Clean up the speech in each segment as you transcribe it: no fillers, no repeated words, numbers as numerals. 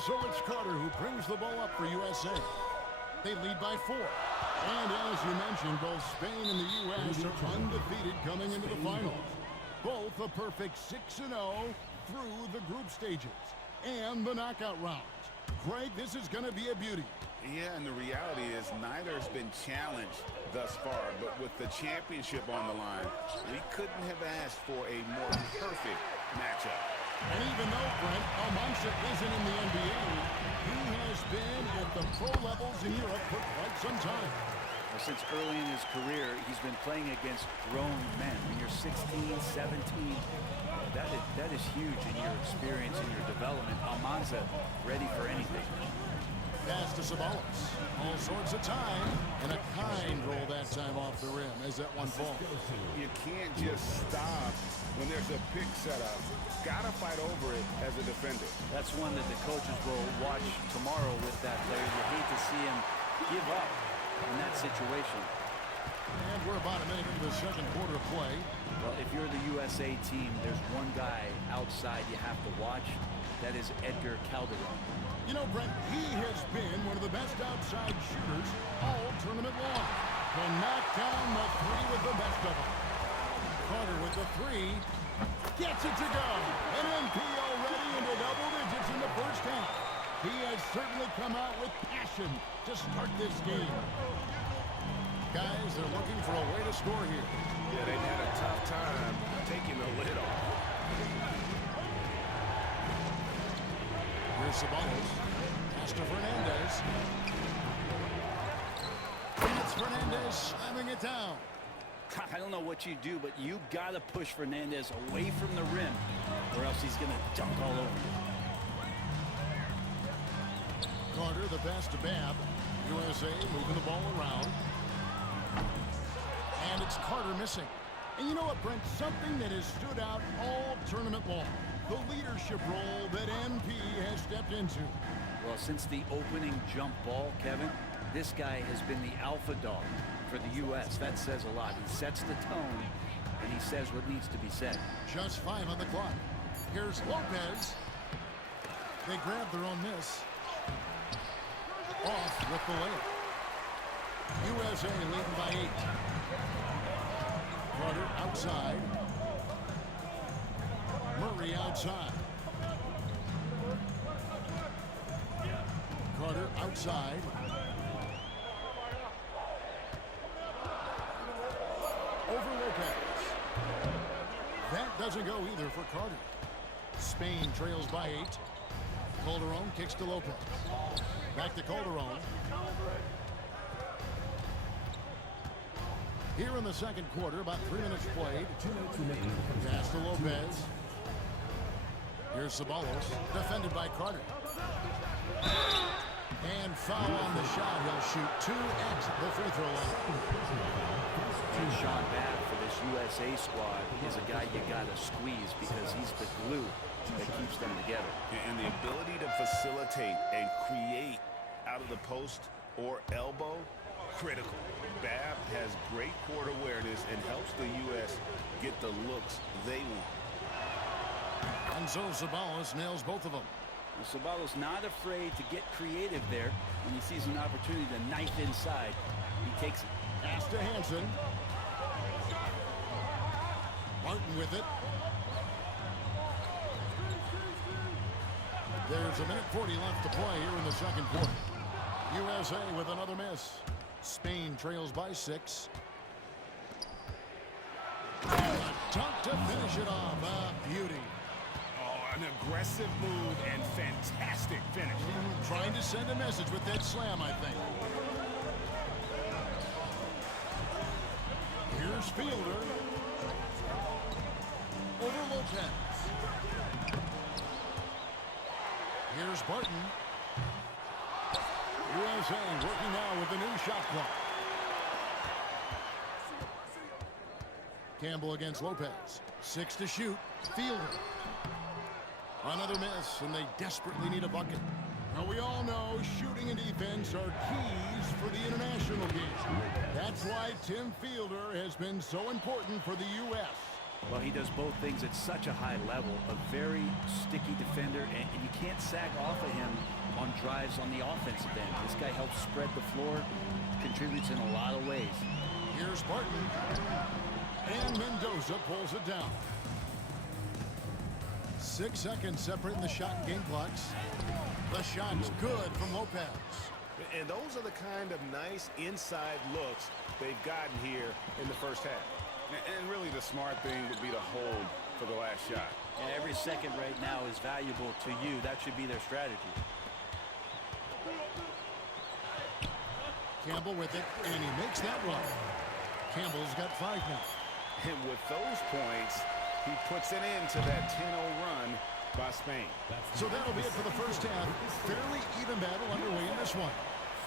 And so it's Carter who brings the ball up for USA. They lead by 4. And as you mentioned, both Spain and the U.S. are undefeated coming into the finals. Both a perfect 6-0 through the group stages and the knockout rounds. Greg, this is going to be a beauty. Yeah, and the reality is neither has been challenged thus far, but with the championship on the line, we couldn't have asked for a more perfect matchup. And even though, Brent, Almanza isn't in the NBA, he has been at the pro levels in Europe for quite some time. Well, since early in his career, he's been playing against grown men. When you're 16, 17, that is huge in your experience and your development. Almanza ready for anything. Pass to Sabalos. All sorts of time, and a kind roll that time off the rim as that one falls. You can't just stop when there's a pick set up. Gotta fight over it as a defender. That's one that the coaches will watch tomorrow with that player. You hate to see him give up in that situation. And we're about a minute into the second quarter of play. Well, if you're the USA team, there's one guy outside you have to watch. That is Edgar Calderon. You know, Brent, he has been one of the best outside shooters all tournament long. Can knock down the three with the best of them. Carter with the three. Gets it to go. And MP already into double digits in the first half. He has certainly come out with passion to start this game. Guys, they're looking for a way to score here. Yeah, they've had a tough time taking the lid off. Here's Sabalos. Pass to Fernandez. That's Fernandez slamming it down. I don't know what you do, but you got to push Fernandez away from the rim, or else he's going to dunk all over you. Carter, the pass to Babb. USA moving the ball around. And it's Carter missing. And you know what, Brent? Something that has stood out all tournament long. The leadership role that MP has stepped into. Well, since the opening jump ball, Kevin, this guy has been the alpha dog for the U.S. That says a lot. He sets the tone, and he says what needs to be said. Just 5 on the clock. Here's Lopez. They grab their own miss. Off with the layup. USA leading by 8. Carter outside. Murray outside. Carter outside. Over Lopez. That doesn't go either for Carter. Spain trails by 8. Calderon kicks to Lopez. Back to Calderon. Here in the second quarter, about 3 minutes played. 2 minutes remaining. Pass to Lopez. Here's Sabalos, defended by Carter. And foul on the shot. He'll shoot 2 at the free throw line. And Sean Babb for this USA squad is a guy you got to squeeze because he's the glue that keeps them together. And the ability to facilitate and create out of the post or elbow, critical. Babb has great court awareness and helps the U.S. get the looks they want. And so Sabalos nails both of them. Well, Sabalos not afraid to get creative there when he sees an opportunity to knife inside. He takes it. Pass to Hansen. Martin with it. There's a minute 40 left to play here in the second quarter. USA with another miss. Spain trails by 6. And a dunk to finish it off. A beauty. Oh, an aggressive move and fantastic finish. Trying to send a message with that slam, I think. Here's Fielder. Over Lopez. Here's Barton. USA working now with the new shot clock. Campbell against Lopez. 6 to shoot. Fielder. Another miss, and they desperately need a bucket. Now, we all know shooting and defense are keys for the international game. That's why Tim Fielder has been so important for the U.S. Well, he does both things at such a high level. A very sticky defender, and you can't sag off of him on drives on the offensive end. This guy helps spread the floor, contributes in a lot of ways. Here's Barton. And Mendoza pulls it down. 6 seconds separating the shot and game clocks. The shot's good from Lopez. And those are the kind of nice inside looks they've gotten here in the first half. And really the smart thing would be to hold for the last shot. And every second right now is valuable to you. That should be their strategy. Campbell with it, and he makes that run. Campbell's got 5 now. And with those points, he puts an end to that 10-0 run by Spain. So that'll be it for the first half. Fairly even battle underway in this one.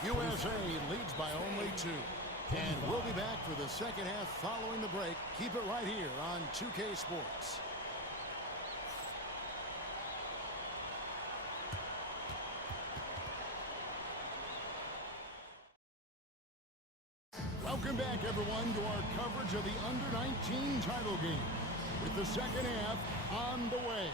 USA leads by only 2. And we'll be back for the second half following the break. Keep it right here on 2K Sports. Welcome back, everyone, to our coverage of the Under-19 title game, with the second half on the way.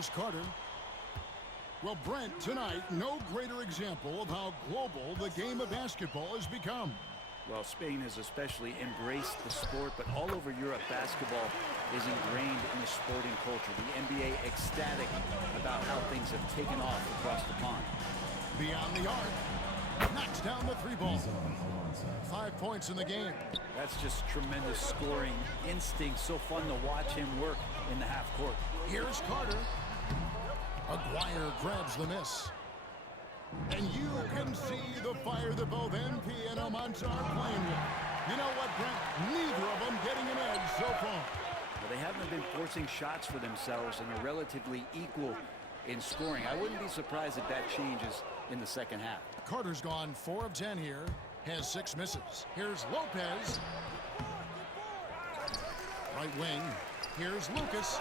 Here's Carter. Well, Brent, tonight, no greater example of how global the game of basketball has become. Well, Spain has especially embraced the sport, but all over Europe, basketball is ingrained in the sporting culture. The NBA ecstatic about how things have taken off across the pond. Beyond the arc. Knocks down the three ball. 5 points in the game. That's just tremendous scoring instinct. So fun to watch him work in the half court. Here's Carter. Aguirre grabs the miss. And you can see the fire that both NP and Almanza are playing with. You know what, Brent? Neither of them getting an edge so far. Well, they haven't been forcing shots for themselves and are relatively equal in scoring. I wouldn't be surprised if that changes in the second half. Carter's gone 4 of 10 here. Has 6 misses. Here's Lopez. Right wing. Here's Lucas.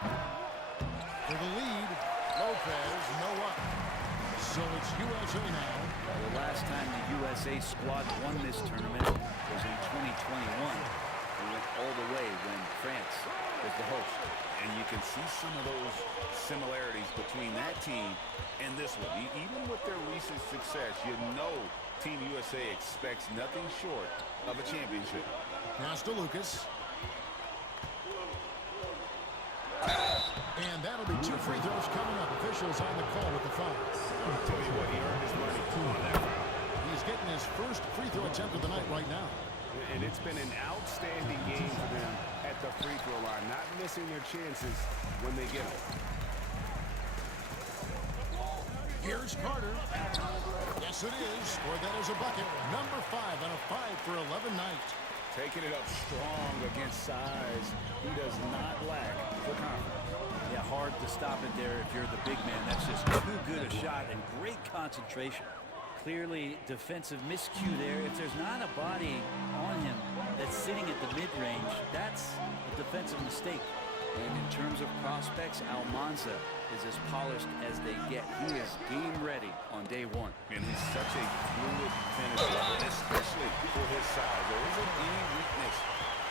For the lead. Lopez, no up. So it's USA now. The last time the USA squad won this tournament was in 2021. They went all the way when France was the host. And you can see some of those similarities between that team and this one. Even with their recent success, you know Team USA expects nothing short of a championship. Pass to Lucas. And that'll be 2 free throws coming up. Officials on the call with the foul. I'll tell you what, he earned his money on that. He's getting his first free throw attempt of the night right now. And it's been an outstanding game for them at the free throw line, not missing their chances when they get them. Here's Carter. Yes, it is. Scored that as a bucket. Number 5 on a 5 for 11 night. Taking it up strong against size. He does not lack for confidence. Yeah, hard to stop it there if you're the big man. That's just too good a shot and great concentration. Clearly defensive miscue there. If there's not a body on him that's sitting at the mid-range, that's a defensive mistake. And in terms of prospects, Almanza is as polished as they get. He is game ready on day 1. And he's such a fluid finisher, especially for his size. There isn't any weakness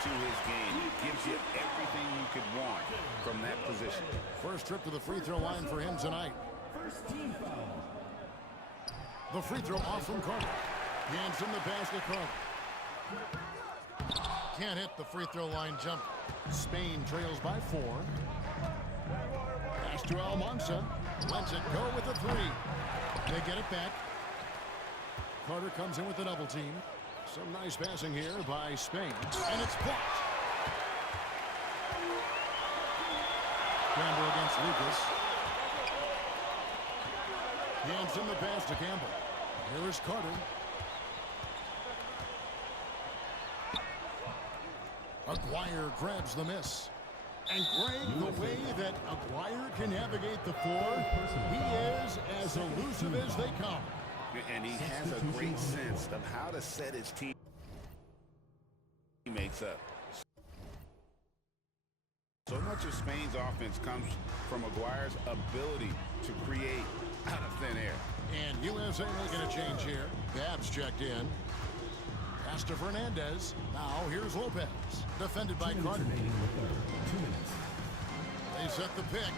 to his game. He gives you everything you could want from that position. First trip to the free throw line for him tonight. The free throw off from Carter. Hands in the basket, Carter. Can't hit the free throw line jump. Spain trails by 4. Pass to Almanza. Lets it go with a 3. They get it back. Carter comes in with a double team. Some nice passing here by Spain. And it's blocked. Campbell against Lucas. Hands in the pass to Campbell. Here is Carter. Aguirre grabs the miss. And Greg, the way that Aguirre can navigate the floor, he is as elusive as they come. And he has a great sense of how to set his teammates up. So much of Spain's offense comes from Aguirre's ability to create out of thin air. And USA making a change here. Babs checked in. Pass to Fernandez. Now here's Lopez. Defended by Carter. They set the pick.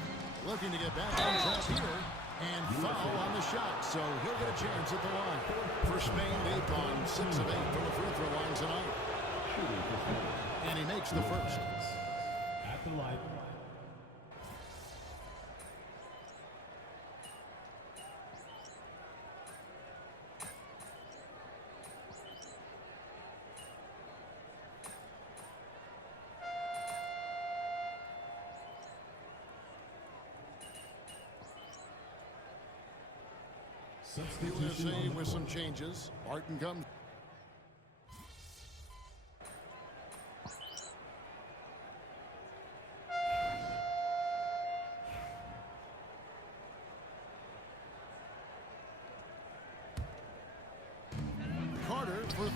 Looking to get back on track here. And foul on the shot. So he'll get a chance at the line. For Spain, they've gone 6 of 8 from the free throw line tonight. And he makes the first. At the line. USA with some changes. Barton comes. Carter for 3.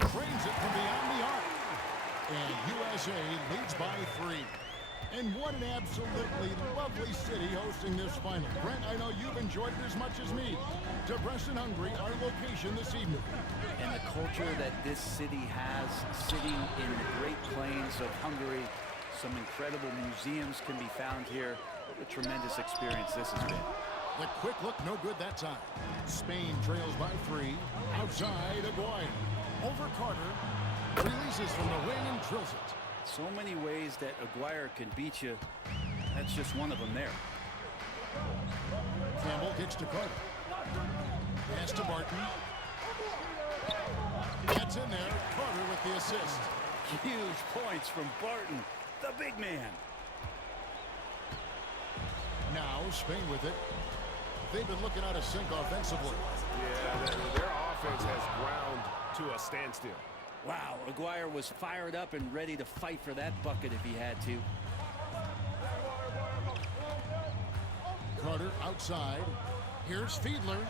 Drains it from beyond the arc. And USA leads by 3. And what an absolutely lovely city hosting this final. Brent, I know you've enjoyed it as much as me. Debrecen, Hungary, our location this evening. And the culture that this city has, sitting in the Great Plains of Hungary, some incredible museums can be found here. What a tremendous experience this has been. The quick look, no good that time. Spain trails by 3. Outside, Aguirre. Over Carter. Releases from the wing and drills it. So many ways that Aguirre can beat you. That's just one of them there. Campbell kicks to Carter. Pass to Barton. That's in there. Carter with the assist. Huge points from Barton, the big man. Now Spain with it. They've been looking out of sync offensively. Yeah, their offense has ground to a standstill. Wow, Aguirre was fired up and ready to fight for that bucket if he had to. Carter outside. Here's Fiedler.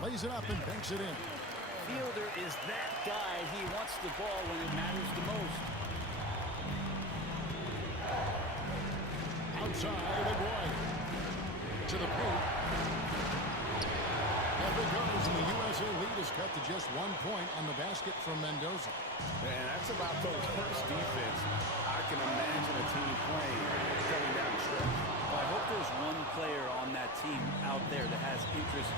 Lays it up and banks it in. Fielder is that guy. He wants the ball when it matters the most. Outside, Aguirre. To the post. Up it goes, and the USA lead is cut to just 1 point on the basket from Mendoza. And that's about the worst defense I can imagine a team playing coming down the stretch. Well, I hope there's one player on that team out there that has interest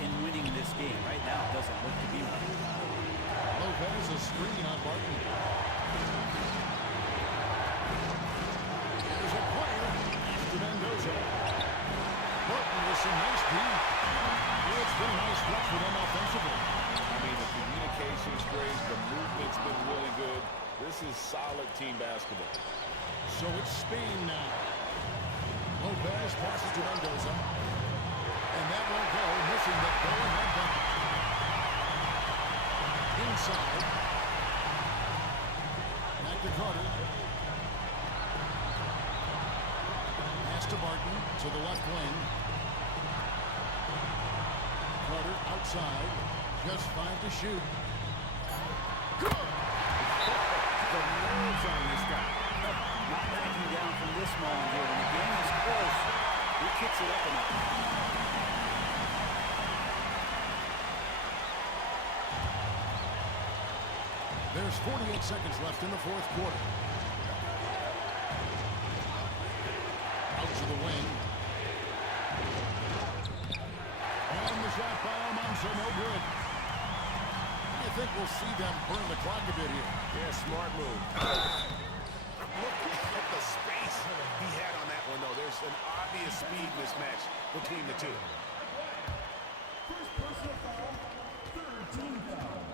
in winning this game. Right now, it doesn't look to be one. Lopez a screen on Barton. There's a player after Mendoza. Barton with some nice D. It's been a nice stretch for them offensively. I mean, the communication's great. The movement's been really good. This is solid team basketball. So it's Spain now. Lopez passes to Mendoza. And that won't go, missing the go-ahead bucket. Inside. Back to Carter. Pass to Barton to the left wing. Carter outside. Just 5 to shoot. Good! The nerves on this guy. Not backing down from this moment here. When the game is close, he kicks it up enough. There's 48 seconds left in the fourth quarter. Out to the wing. And the shot by Almanza, no good. I think we'll see them burn the clock a bit here. Yeah, smart move. Look at the space he had on that one, though. There's an obvious speed mismatch between the two. First personal foul, third team foul.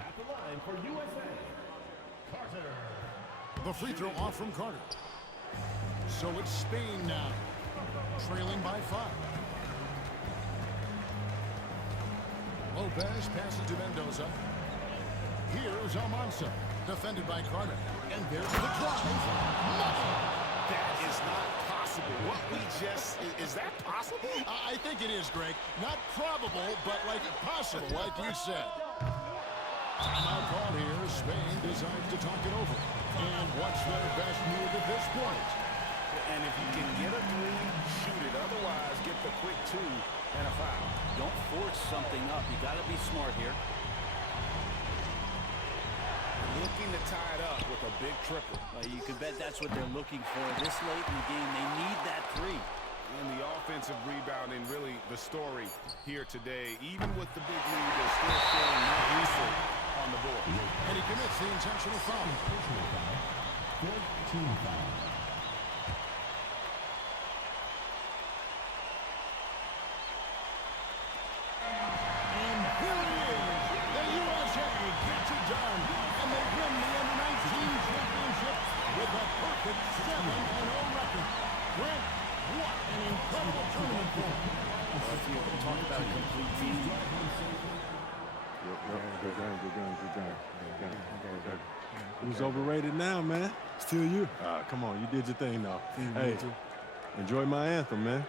At the line for USA, Carter. The free throw off from Carter. So it's Spain now, trailing by 5. Lopez passes to Mendoza. Here's Almanza, defended by Carter. And there's the drive. Nothing. That is not possible. What we just... Is that possible? I think it is, Greg. Not probable, but like possible, like you said. Timeout call here. Spain decides to talk it over. And what's their best move at this point? And if you can get a three, shoot it. Otherwise, get the quick 2 and a foul. Don't force something up. You got to be smart here. Looking to tie it up with a big triple. You can bet that's what they're looking for this late in the game. They need that 3. And the offensive rebounding, really the story here today. Even with the big lead, they're still showing no effort on the board. And he commits the intentional foul. Personal foul, third team foul. And here it is. The USA gets it done. And they win the Under-19 championship with a perfect 7-0 record. Grant, what an incredible tournament for them. If you talk about a complete team, Good game. Who's overrated now, man? Still you. Come on, you did your thing, though. Hey, enjoy my anthem, man.